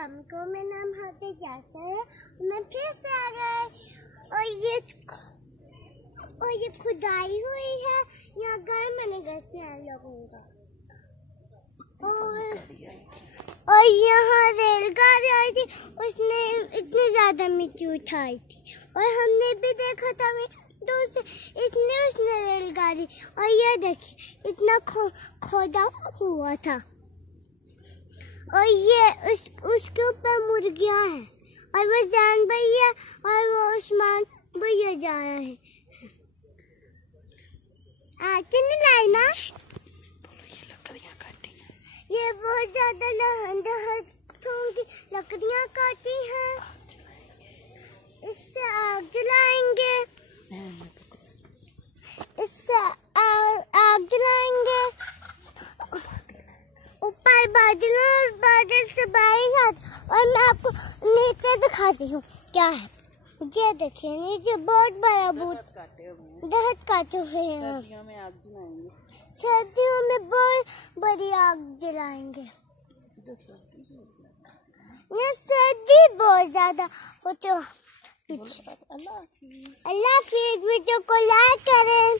शाम को। मेरा नाम हाथी जैसा है। मैं फिर से आ गए और ये खुदाई हुई है। यहाँ घर मैंने घर से आए लोगों का और यहाँ रेलगाड़ी आई थी, उसने इतनी ज्यादा मिट्टी उठाई थी और हमने भी देखा था दूर से उसने रेलगाड़ी। और ये देखिए इतना खोदा हुआ था और ये उसके ऊपर मुर्गियां हैं और वो जान भैया और वो उस्मान भैया जा रहे हैं। आके नहीं लाई ना, ये बहुत ज्यादा दहतों की लकड़ियां काटी हैं। इससे आग जलाएंगे, ऊपर बादल से बारिश आती। और मैं आपको नीचे दिखाती हूँ क्या है। ये देखिए नीचे बहुत बड़ा दहत काटे हुए हैं। सर्दियों में बहुत बड़ी आग जलाएंगे। ये सर्दी बहुत ज्यादा हो तो अल्लाह हाफिज़। वीडियो को लाइक करें।